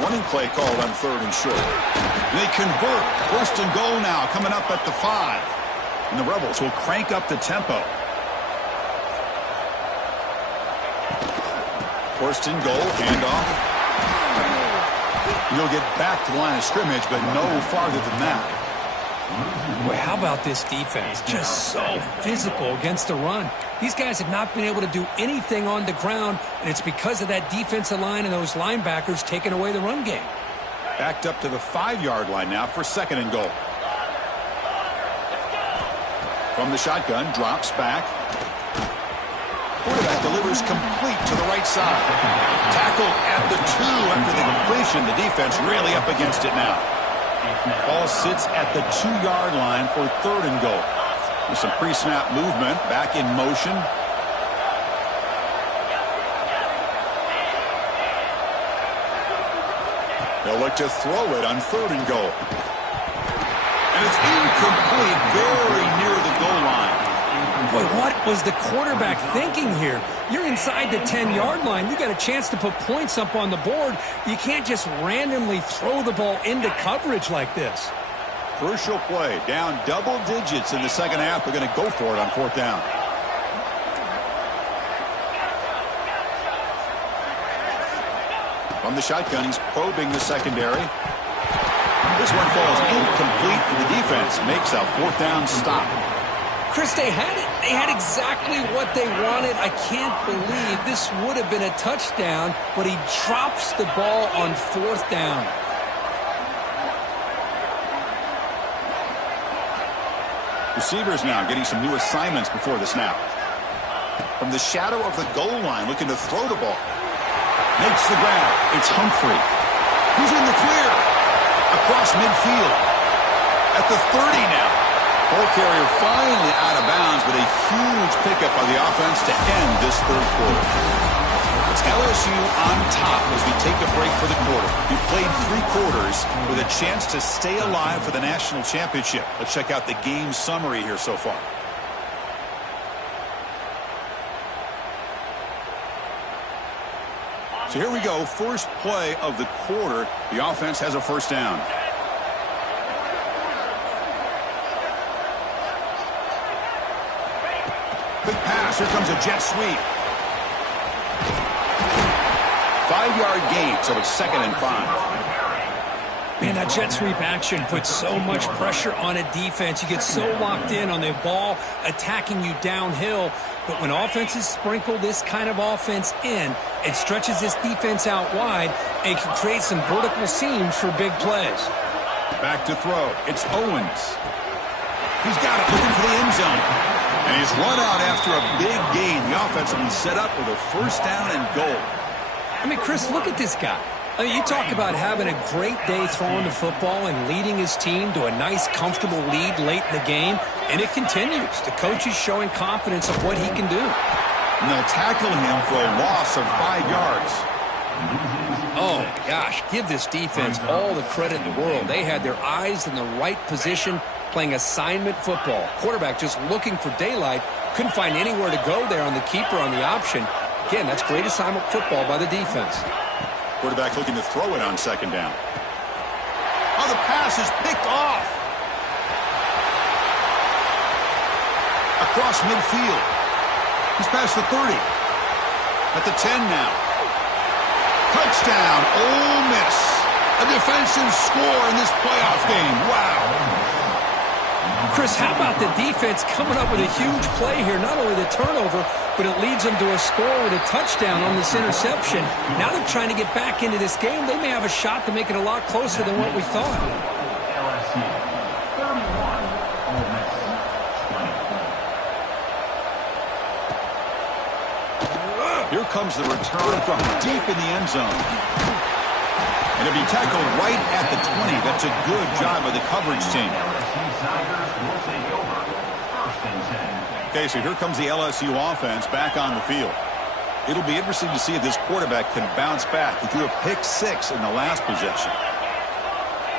Running play called on 3rd and short. They convert. 1st and goal now coming up at the 5. And the Rebels will crank up the tempo. 1st and goal, handoff. You'll get back to the line of scrimmage, but no farther than that. Boy, how about this defense? Just so physical against the run. These guys have not been able to do anything on the ground, and it's because of that defensive line and those linebackers taking away the run game. Backed up to the 5-yard line now for 2nd and goal. From the shotgun, drops back. Quarterback delivers complete to the right side. Tackled at the 2 after the completion. The defense really up against it now. Ball sits at the 2-yard line for 3rd and goal. With some pre-snap movement, back in motion. They'll look to throw it on 3rd and goal. And it's incomplete, very near the goal line. Boy, what was the quarterback thinking here? You're inside the 10-yard line. You got a chance to put points up on the board. You can't just randomly throw the ball into coverage like this. Crucial play. Down double digits in the second half. They're going to go for it on 4th down. From the shotgun, he's probing the secondary. This one falls incomplete, and the defense makes a 4th down stop. Chris, they had it. They had exactly what they wanted. I can't believe this would have been a touchdown, but he drops the ball on 4th down. Receivers now getting some new assignments before the snap. From the shadow of the goal line, looking to throw the ball. Makes the grab. It's Humphrey. Who's in the clear? Across midfield. At the 30 now. Ball carrier finally out of bounds, but a huge pickup by the offense to end this 3rd quarter. It's LSU on top as we take a break for the quarter. We played 3 quarters with a chance to stay alive for the national championship. Let's check out the game summary here so far. So here we go, first play of the quarter. The offense has a 1st down. Quick pass, here comes a jet sweep. 5-yard gain, so it's 2nd and 5. Man, that jet sweep action puts so much pressure on a defense. You get so locked in on the ball attacking you downhill. But when offenses sprinkle this kind of offense in, it stretches this defense out wide and can create some vertical seams for big plays. Back to throw. It's Owens. He's got it, looking for the end zone. And he's run out after a big gain. The offense will be set up with a 1st down and goal. I mean, Chris, look at this guy. I mean, you talk about having a great day throwing the football and leading his team to a nice, comfortable lead late in the game, and it continues. The coach is showing confidence of what he can do. And they'll tackle him for a loss of 5 yards. Oh, my gosh, give this defense all the credit in the world. They had their eyes in the right position, playing assignment football. Quarterback just looking for daylight, couldn't find anywhere to go there on the keeper on the option. Again, that's great assignment football by the defense. Quarterback looking to throw it on 2nd down. Oh, the pass is picked off. Across midfield. He's past the 30. At the 10 now. Touchdown, Ole Miss. A defensive score in this playoff game. Wow. Chris, how about the defense coming up with a huge play here? Not only the turnover, but it leads them to a score with a touchdown on this interception. Now they're trying to get back into this game. They may have a shot to make it a lot closer than what we thought. LSU 31, Ole Miss 24. Here comes the return from deep in the end zone. And it'll be tackled right at the 20. That's a good job by the coverage team. Okay, so here comes the LSU offense back on the field. It'll be interesting to see if this quarterback can bounce back. He threw a pick 6 in the last possession.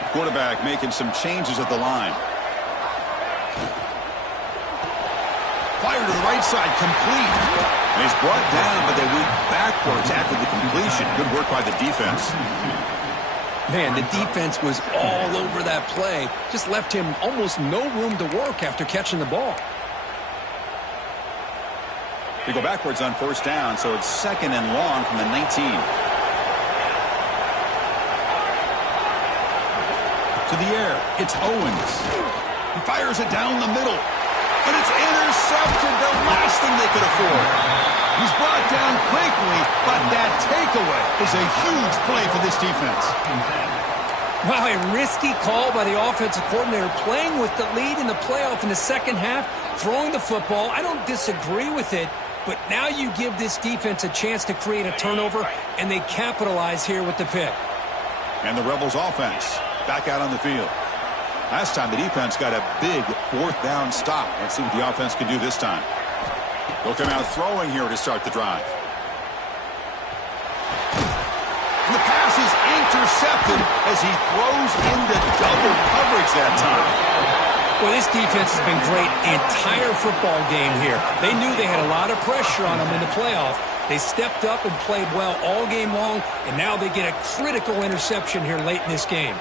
The quarterback making some changes at the line. Fire to the right side, complete. And he's brought down, but they went backwards after the completion. Good work by the defense. Man, the defense was all over that play. Just left him almost no room to work after catching the ball. They go backwards on 1st down, so it's 2nd and long from the 19. To the air, it's Owens. He fires it down the middle, but it's intercepted, the last thing they could afford. He's brought down quickly, but that takeaway is a huge play for this defense. Wow, a risky call by the offensive coordinator, playing with the lead in the playoff in the second half, throwing the football. I don't disagree with it, but now you give this defense a chance to create a turnover, and they capitalize here with the pick. And the Rebels offense back out on the field. Last time the defense got a big 4th down stop. Let's see what the offense can do this time. They'll come out throwing here to start the drive. And the pass is intercepted as he throws into double coverage that time. Well, this defense has been great the entire football game here. They knew they had a lot of pressure on them in the playoff. They stepped up and played well all game long, and now they get a critical interception here late in this game.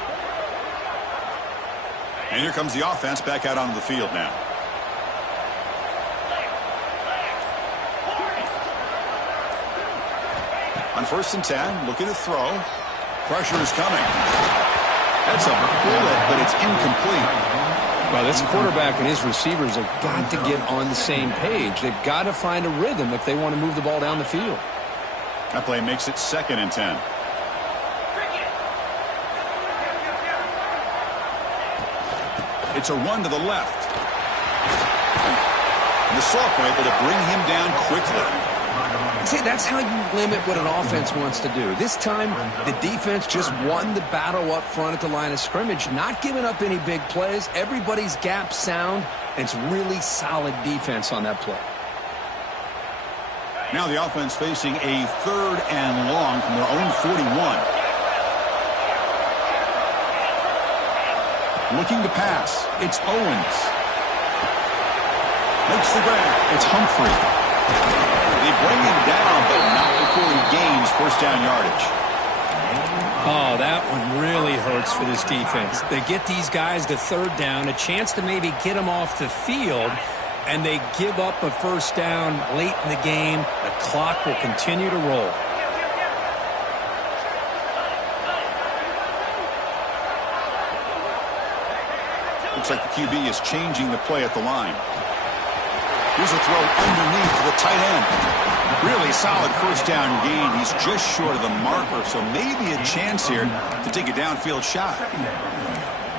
And here comes the offense back out onto the field now. On 1st and 10, looking to throw. Pressure is coming. That's a bullet, but it's incomplete. Well, this quarterback and his receivers have got to get on the same page. They've got to find a rhythm if they want to move the ball down the field. That play makes it 2nd and 10. It's a run to the left. And the Sophomore able to bring him down quickly. See, that's how you limit what an offense wants to do. This time, the defense just won the battle up front at the line of scrimmage, not giving up any big plays. Everybody's gap sound, and it's really solid defense on that play. Now the offense facing a 3rd and long from their own 41. Looking to pass. It's Owens. Makes the grab. It's Humphrey. They bring him down, but not before he gains 1st down yardage. Oh, that one really hurts for this defense. They get these guys to 3rd down, a chance to maybe get them off the field, and they give up a 1st down late in the game. The clock will continue to roll. Looks like the QB is changing the play at the line. Here's a throw underneath to the tight end. Really solid 1st down gain. He's just short of the marker, so maybe a chance here to take a downfield shot.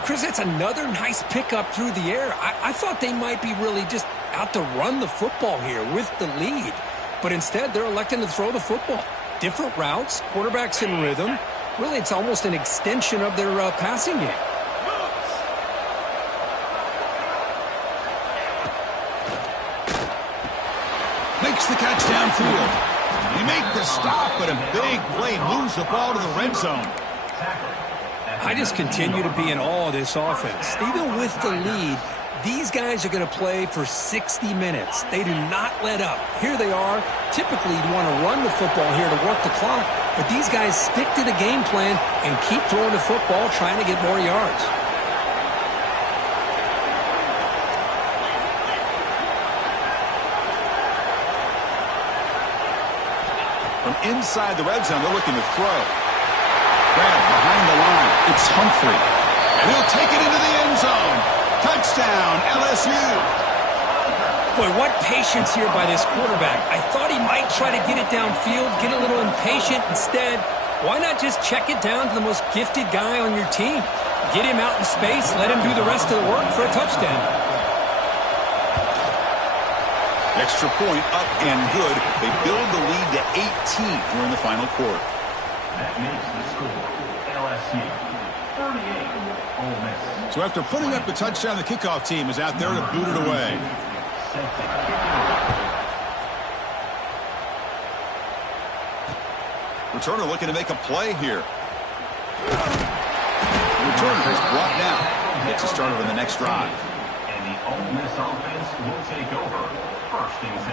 Chris, that's another nice pickup through the air. I thought they might be really just out to run the football here with the lead. But instead, they're electing to throw the football. Different routes, quarterbacks in rhythm. Really, it's almost an extension of their passing game. Makes the catch downfield. They make the stop, but a big play moves the ball to the red zone. I just continue to be in awe of this offense. Even with the lead, these guys are going to play for 60 minutes. They do not let up. Here they are. Typically, you want to run the football here to work the clock, but these guys stick to the game plan and keep throwing the football, trying to get more yards. From inside the red zone, they're looking to throw. Grab behind the line. It's Humphrey. And he'll take it into the end zone. Touchdown, LSU. Boy, what patience here by this quarterback. I thought he might try to get it downfield, get a little impatient. Instead, why not just check it down to the most gifted guy on your team? Get him out in space, let him do the rest of the work for a touchdown. Extra point up and good. They build the lead to 18 here in the final quarter. That makes the score LSU 38, Ole Miss. So after putting up the touchdown, the kickoff team is out there to boot it away. Returner looking to make a play here. The returner is brought down. Gets a started on the next drive. And the Ole Miss offense will take over. 1st and 10.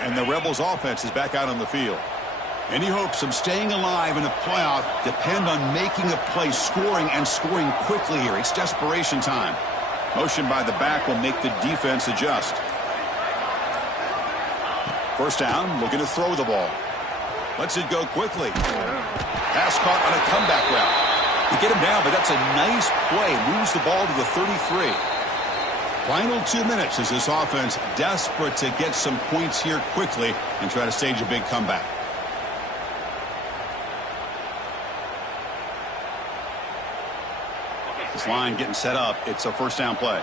And the Rebels offense is back out on the field. Any hopes of staying alive in the playoff depend on making a play, scoring and scoring quickly here. It's desperation time. Motion by the back will make the defense adjust. 1st down, looking to throw the ball. Lets it go quickly. Pass caught on a comeback route. You get him down, but that's a nice play. Moves the ball to the 33. Final 2 minutes as this offense desperate to get some points here quickly and try to stage a big comeback. This line getting set up. It's a 1st down play.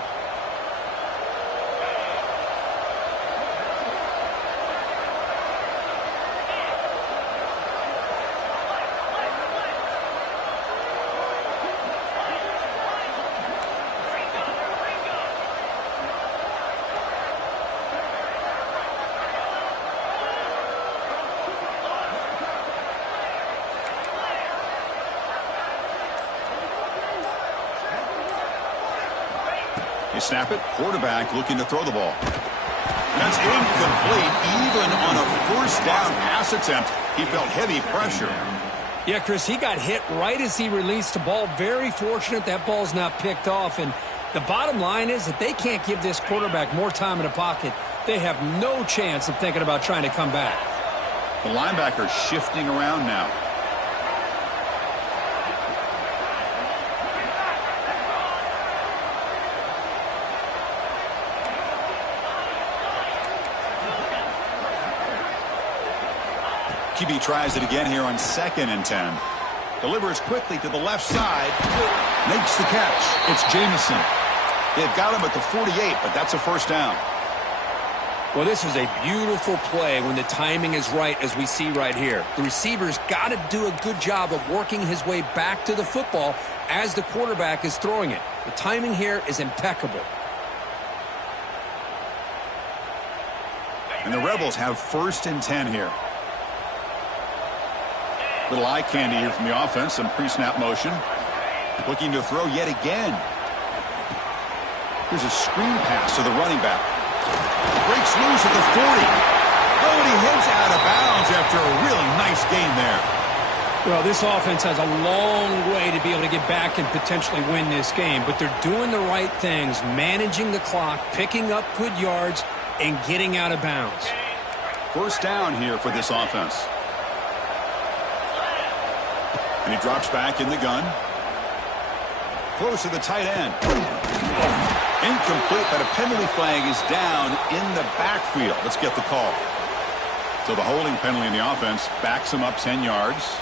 snap it. Quarterback looking to throw the ball. That's incomplete. Even on a first down pass attempt, he felt heavy pressure. Yeah, Chris, he got hit right as he released the ball. Very fortunate that ball's not picked off. And the bottom line is that they can't give this quarterback more time in the pocket. They have no chance of thinking about trying to come back. The linebacker shifting around now. QB tries it again here on 2nd and 10. Delivers quickly to the left side. Makes the catch. It's Jamison. They've got him at the 48, but that's a first down. Well, this is a beautiful play when the timing is right, as we see right here. The receiver's got to do a good job of working his way back to the football as the quarterback is throwing it. The timing here is impeccable. And the Rebels have 1st and 10 here. Little eye candy here from the offense. Some pre-snap motion. Looking to throw yet again. Here's a screen pass to the running back. Breaks loose at the 40. Oh, and he heads out of bounds after a really nice gain there. Well, this offense has a long way to be able to get back and potentially win this game, but they're doing the right things, managing the clock, picking up good yards, and getting out of bounds. First down here for this offense. And he drops back in the gun. Close to the tight end. Incomplete, but a penalty flag is down in the backfield. Let's get the call. So the holding penalty in the offense backs him up 10 yards.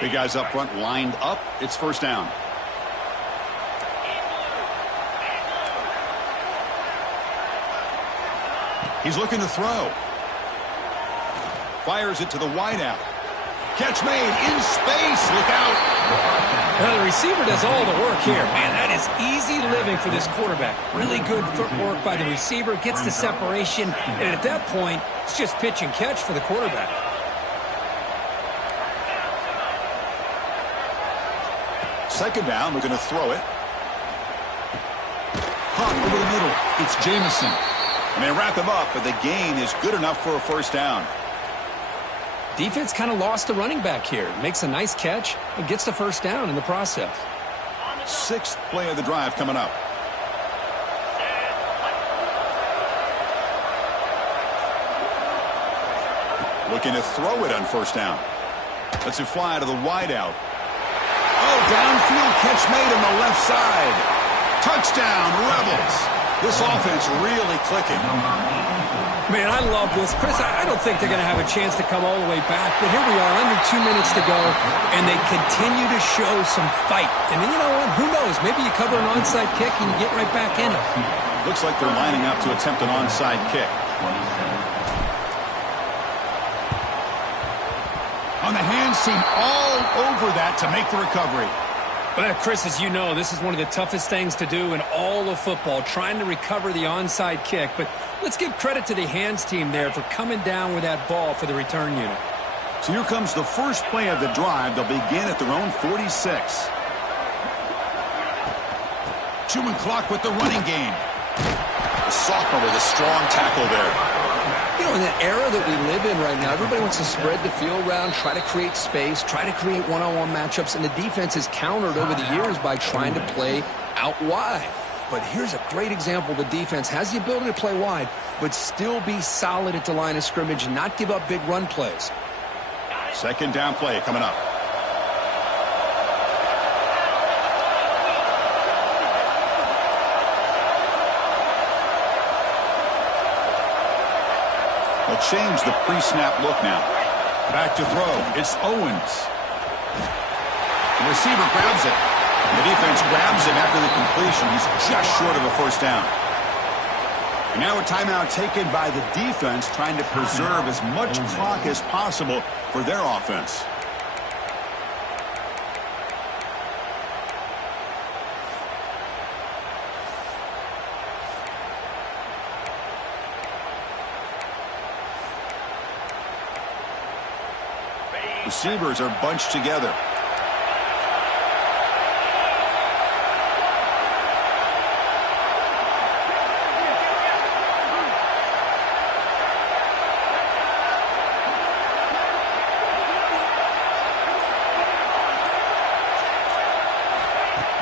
Big guys up front lined up. It's first down. He's looking to throw. Fires it to the wideout. Catch made in space. Look out. Well, the receiver does all the work here. Man, that is easy living for this quarterback. Really good footwork by the receiver. Gets the separation. And at that point, it's just pitch and catch for the quarterback. Second down. We're going to throw it. Hot over the middle. It's Jamison. And they wrap him up, but the gain is good enough for a first down. Defense kind of lost the running back here. Makes a nice catch and gets the first down in the process. 6th play of the drive coming up. Looking to throw it on first down. Lets it fly to the wideout. Oh, downfield catch made on the left side. Touchdown, Rebels. This offense really clicking. Man, I love this. Chris, I don't think they're going to have a chance to come all the way back, but here we are, under 2 minutes to go, and they continue to show some fight. And then, you know what? Who knows? Maybe you cover an onside kick and you get right back in it. Looks like they're lining up to attempt an onside kick. On the hands team all over that to make the recovery. Well, Chris, as you know, this is one of the toughest things to do in all of football, trying to recover the onside kick. But let's give credit to the hands team there for coming down with that ball for the return unit. So here comes the first play of the drive. They'll begin at their own 46. Chewing clock with the running game. The sophomore with a strong tackle there. You know, in that era that we live in right now, everybody wants to spread the field around, try to create space, try to create one-on-one matchups, and the defense has countered over the years by trying to play out wide. But here's a great example. The defense has the ability to play wide, but still be solid at the line of scrimmage and not give up big run plays. Second down play coming up. They'll change the pre-snap look now. Back to throw. It's Owens. The receiver grabs it. The defense grabs him after the completion. He's just short of a first down. And now a timeout taken by the defense, trying to preserve as much clock as possible for their offense. Receivers are bunched together.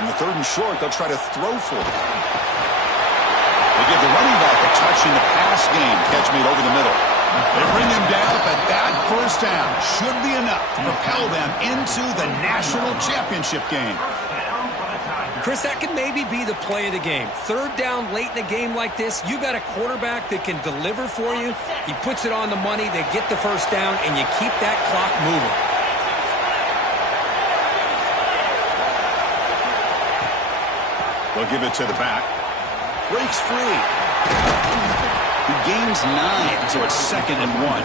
In the 3rd and short, they'll try to throw for it. They give the running back a touch in the pass game. Catch made over the middle. They bring him down, but that first down should be enough to propel them into the national championship game. Chris, that could maybe be the play of the game. 3rd down late in a game like this, you got a quarterback that can deliver for you. He puts it on the money, they get the first down, and you keep that clock moving. They'll give it to the back. Breaks free. He gains 9, so it's 2nd and 1.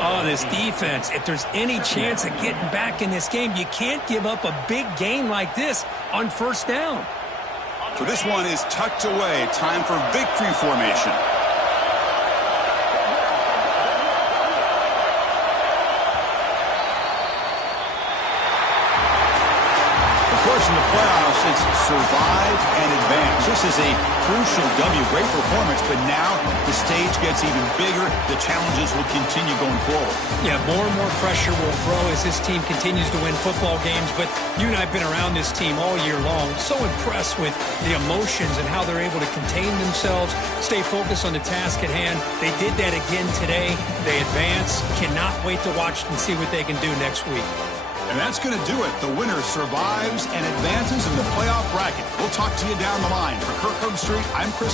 Oh, this defense, if there's any chance of getting back in this game, you can't give up a big gain like this on 1st down. So this one is tucked away. Time for victory formation. In the playoffs, it's survive and advance. This is a crucial W. Great performance, but now the stage gets even bigger. The challenges will continue going forward. Yeah, more and more pressure will grow as this team continues to win football games, but you and I have been around this team all year long. So impressed with the emotions and how they're able to contain themselves, stay focused on the task at hand. They did that again today. They advance. Cannot wait to watch and see what they can do next week. And that's going to do it. The winner survives and advances in the playoff bracket. We'll talk to you down the line. For Kirk Herbstreit, I'm Chris